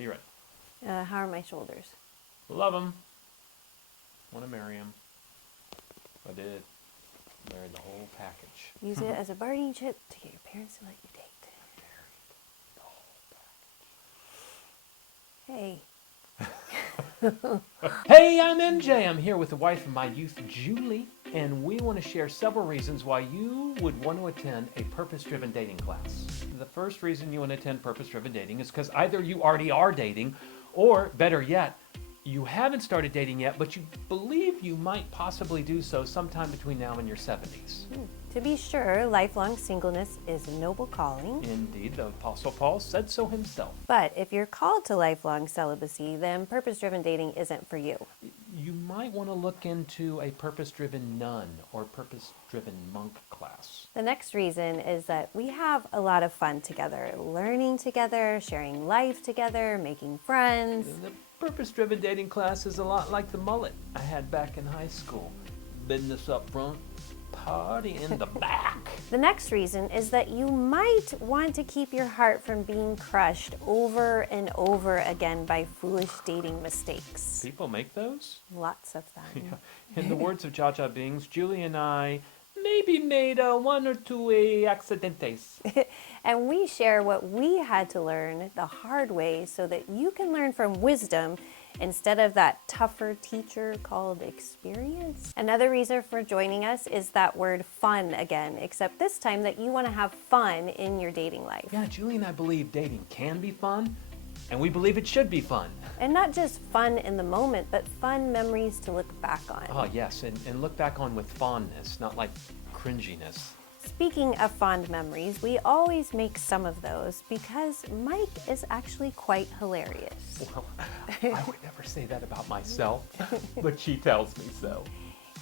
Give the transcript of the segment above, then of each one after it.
are you ready? How are my shoulders? Love him. Want to marry him. I did. Married the whole package. Use it as a bargaining chip to get your parents to let you date. Hey. Hey, I'm MJ. I'm here with the wife of my youth, Julie, and we want to share several reasons why you would want to attend a purpose-driven dating class. The first reason you want to attend purpose-driven dating is because either you already are dating, or better yet, you haven't started dating yet, but you believe you might possibly do so sometime between now and your 70s. To be sure, lifelong singleness is a noble calling. Indeed, the Apostle Paul said so himself. But if you're called to lifelong celibacy, then purpose-driven dating isn't for you. You might want to look into a purpose-driven nun or purpose-driven monk class. The next reason is that we have a lot of fun together, learning together, sharing life together, making friends. The purpose-driven dating class is a lot like the mullet I had back in high school. Business up front, party in the back. The next reason is that you might want to keep your heart from being crushed over and over again by foolish dating mistakes. People make those? Lots of them. Yeah. In the words of Jaja Bings, Julie and I maybe made one or two accidentes. And we share what we had to learn the hard way so that you can learn from wisdom instead of that tougher teacher called experience. Another reason for joining us is that word fun again, except this time that you want to have fun in your dating life. Yeah, Julie and I believe dating can be fun, and we believe it should be fun. And not just fun in the moment, but fun memories to look back on. Oh, yes, and look back on with fondness, not like cringiness. Speaking of fond memories, we always make some of those because Mike is actually quite hilarious. Well, I would never say that about myself, but she tells me so.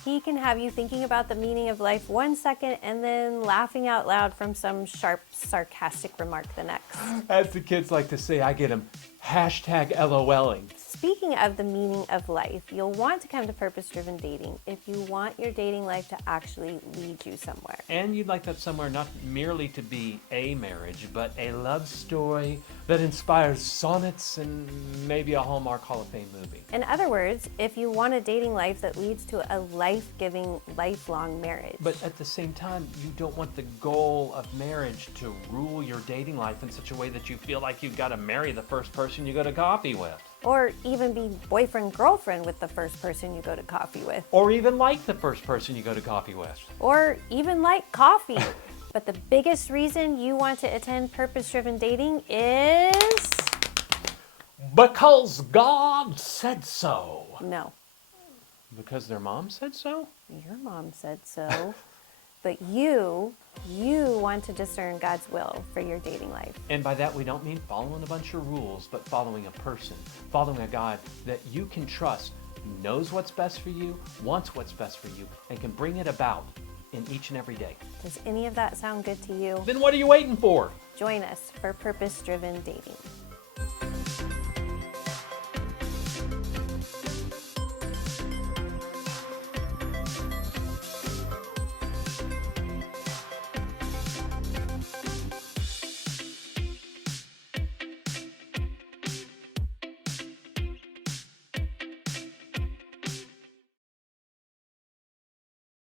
He can have you thinking about the meaning of life 1 second and then laughing out loud from some sharp, sarcastic remark the next. As the kids like to say, I get him #LOLing. Speaking of the meaning of life, you'll want to come to purpose-driven dating if you want your dating life to actually lead you somewhere. And you'd like that somewhere not merely to be a marriage, but a love story that inspires sonnets and maybe a Hallmark Hall of Fame movie. In other words, if you want a dating life that leads to a life-giving, lifelong marriage. But at the same time, you don't want the goal of marriage to rule your dating life in such a way that you feel like you've got to marry the first person you go to coffee with. Or even be boyfriend-girlfriend with the first person you go to coffee with. Or even like the first person you go to coffee with. Or even like coffee. But the biggest reason you want to attend purpose-driven dating is... Because God said so. No. Because their mom said so? Your mom said so. But you want to discern God's will for your dating life. And by that we don't mean following a bunch of rules, but following a person, following a God that you can trust, knows what's best for you, wants what's best for you, and can bring it about in each and every day. Does any of that sound good to you? Then what are you waiting for? Join us for purpose-driven dating.